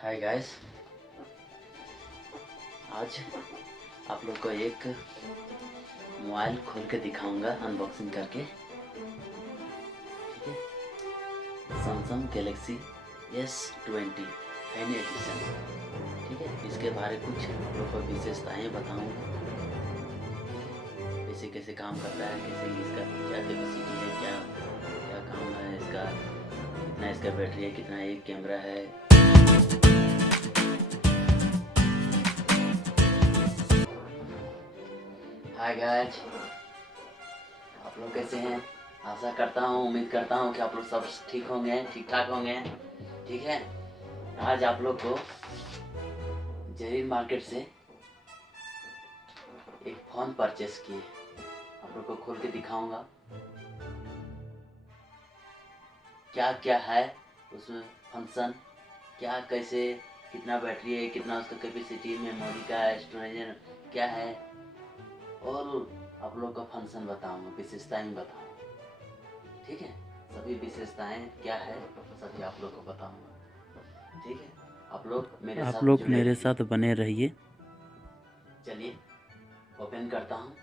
Hi guys, आज आप लोग को एक मोबाइल खोल के दिखाऊंगा अनबॉक्सिंग करके। ठीक है, Samsung Galaxy S20 FE addition. ठीक है, इसके बारे कुछ आप लोग को विशेषताएँ बताऊंगा। कैसे कैसे काम करता है, कैसे इसका क्या कैपेसिटी है, क्या क्या काम है इसका, कितना इसका बैटरी है, कितना एक कैमरा है। हाय गाइस, आप लोग कैसे हैं? आशा करता हूँ, उम्मीद करता हूँ कि आप लोग सब ठीक होंगे, ठीक ठाक होंगे। ठीक है, आज आप लोग को जरीन मार्केट से एक फ़ोन परचेस किए, आप लोग को खोल के दिखाऊंगा क्या क्या है उसमें फंक्शन, क्या कैसे, कितना बैटरी है, कितना उसका कैपेसिटी, मेमोरी का स्टोरेज क्या है, और आप लोग का फंक्शन बताऊंगा, विशेषताएं बताऊंगा। ठीक है, सभी विशेषताएं क्या है सभी आप लोग को बताऊंगा। ठीक है, आप लोग मेरे साथ बने रहिए। चलिए ओपन करता हूँ।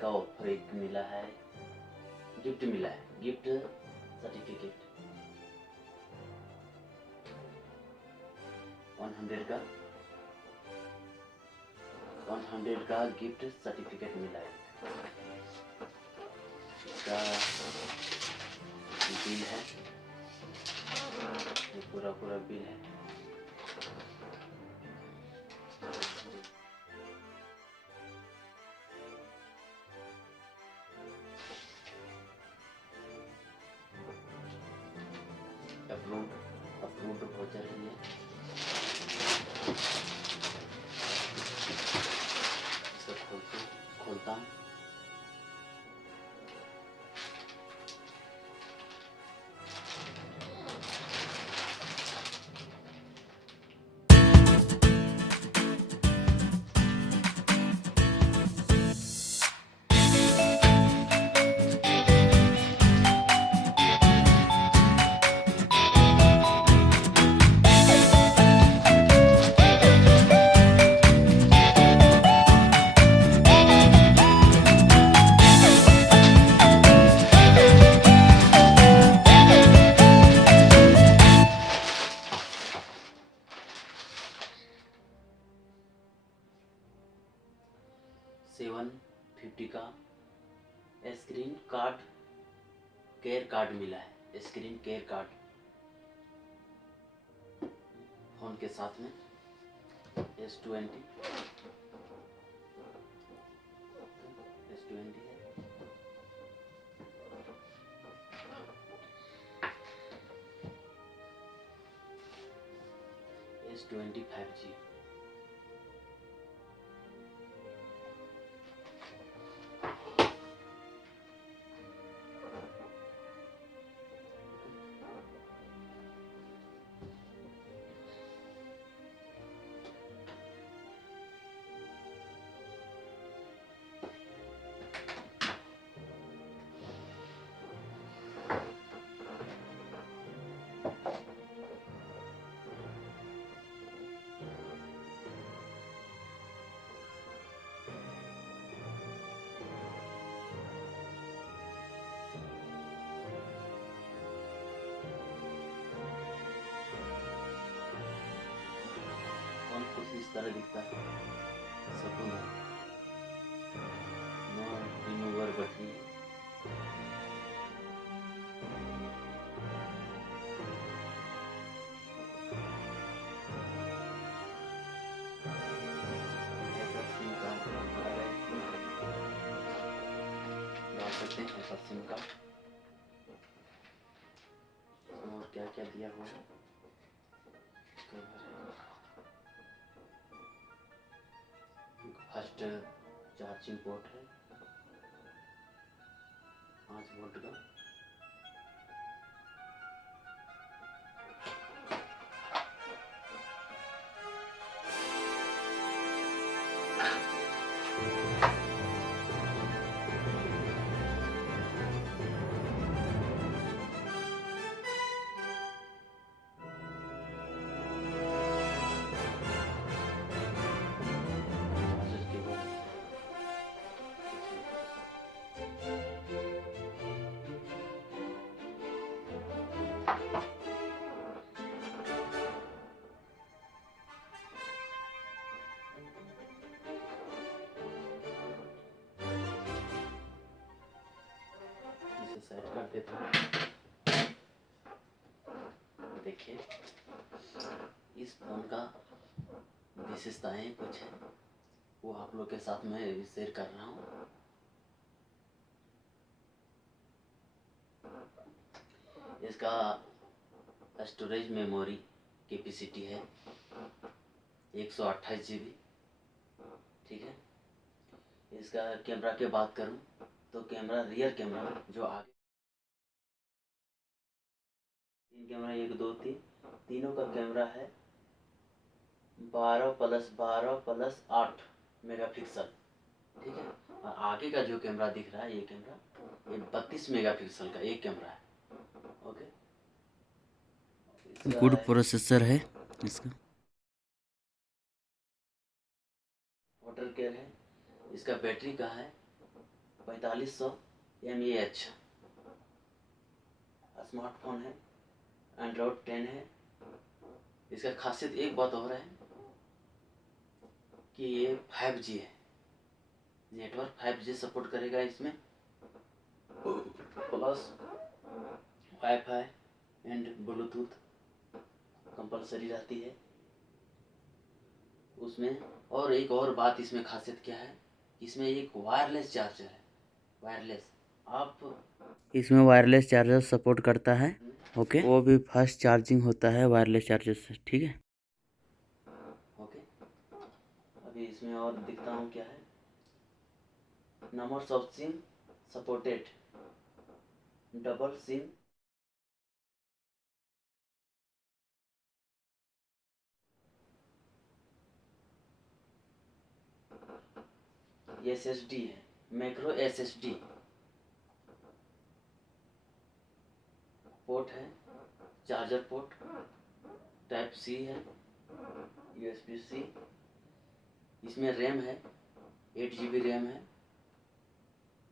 का ऑफर एक मिला है, गिफ्ट मिला है, गिफ्ट सर्टिफिकेट 100 का गिफ्ट सर्टिफिकेट मिला है। इसका बिल है, ये पूरा बिल है। अप्रूव्ड वाउचर है ये। इसको खोलता हूँ। $750 का स्क्रीन कार्ड, केयर कार्ड मिला है, स्क्रीन केयर कार्ड फोन के साथ में। S20 है। S20 5G। कुछ इस तरह दिखता है, सकून है, नो रिमूवर बैटरी। सिम का और क्या क्या दिया हुआ है। फास्ट चार्जिंग पोर्ट है 5 वोल्ट का। इसे सेट कर देता हूँ। देखिए इस फोन का विशेषताएं कुछ है, वो आप लोग के साथ मैं शेयर कर रहा हूँ। इसका स्टोरेज मेमोरी कैपेसिटी है 128 GB, ठीक है। इसका कैमरा की बात करूं तो कैमरा, रियर कैमरा जो आगे 3 कैमरा 1 2 3 तीनों का कैमरा है 12+12+8 मेगापिक्सल, ठीक है। और आगे का जो कैमरा दिख रहा है ये कैमरा, ये 32 मेगापिक्सल का एक कैमरा है। ओके, गुड प्रोसेसर है इसका। वाटर केयर है। इसका बैटरी का है 4500 mAh। स्मार्टफोन है, एंड्रॉयड 10 है। इसका खासियत एक बात और है कि ये 5G है, नेटवर्क 5G सपोर्ट करेगा इसमें, plus wifi and Bluetooth compulsory रहती है उसमें। और एक और बात इसमें खासियत क्या है, इसमें एक वायरलेस चार्जर है, वायरलेस। आप इसमें वायरलेस चार्जर सपोर्ट करता है, ओके। वो भी फास्ट चार्जिंग होता है वायरलेस चार्जर से, ठीक है। ओके, अभी इसमें और दिखता हूँ क्या है। Numbers of SIM supported, double SIM, SSD है, मैक्रो SSD पोर्ट है, चार्जर पोर्ट, टाइप C है, USB-C। इसमें रैम है 8 GB रैम है,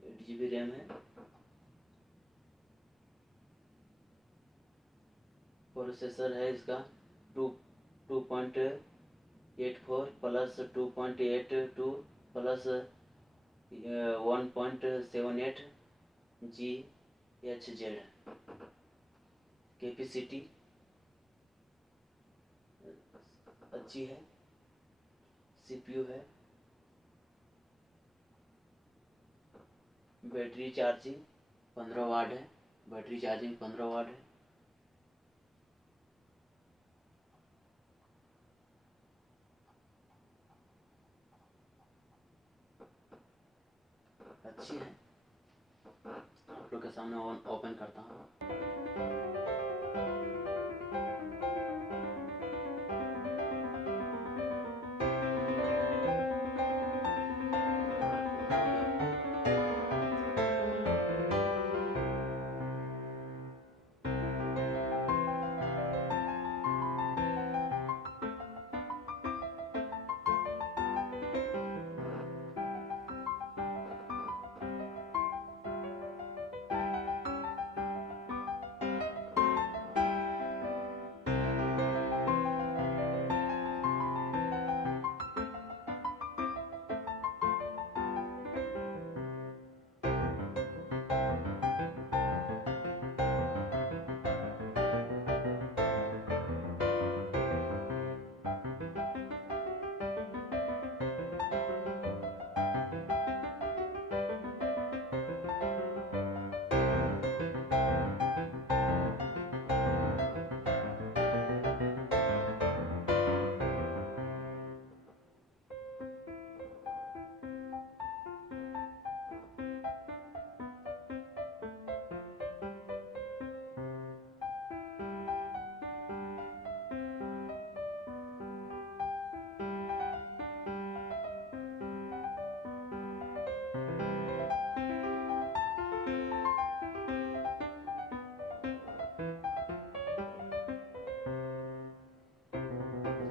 8 GB रैम है। प्रोसेसर है इसका 2.84 प्लस 2.82 प्लस 1.78 GHz। कैपेसिटी अच्छी है। CPU है। बैटरी चार्जिंग 15 वाट है, बैटरी चार्जिंग 15 वाट है। अच्छी है। आप लोग के सामने ओपन करता हूँ।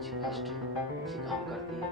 अच्छी फास्ट अच्छी काम करती है।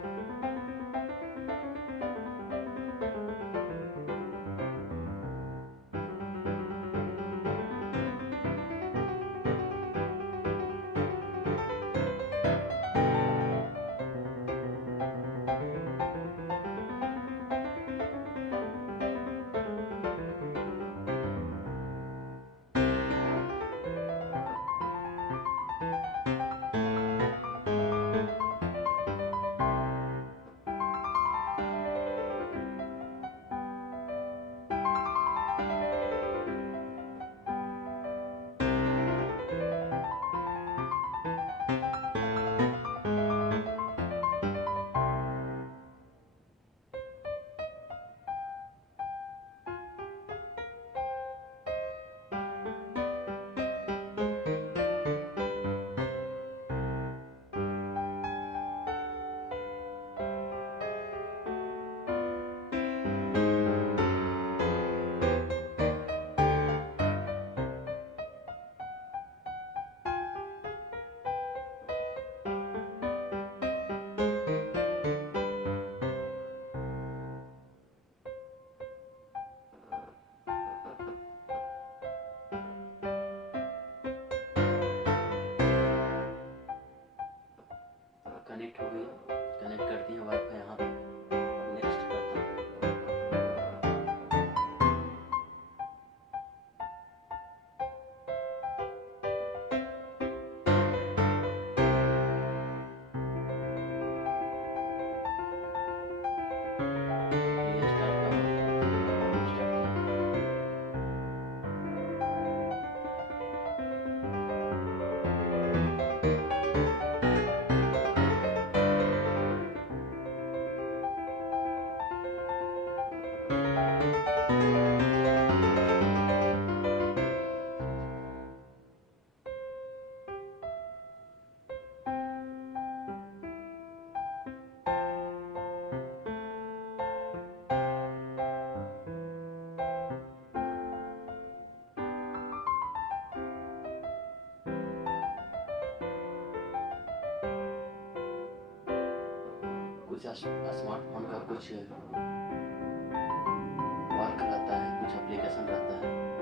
कनेक्ट हो गई, कनेक्ट करती हैं वाईफाई यहाँ पे। नेक्स्ट करते हैं। ये स्टार्ट का स्टार्ट किया। कुछ स्मार्टफोन का कुछ वर्क रहता है, कुछ एप्लीकेशन रहता है।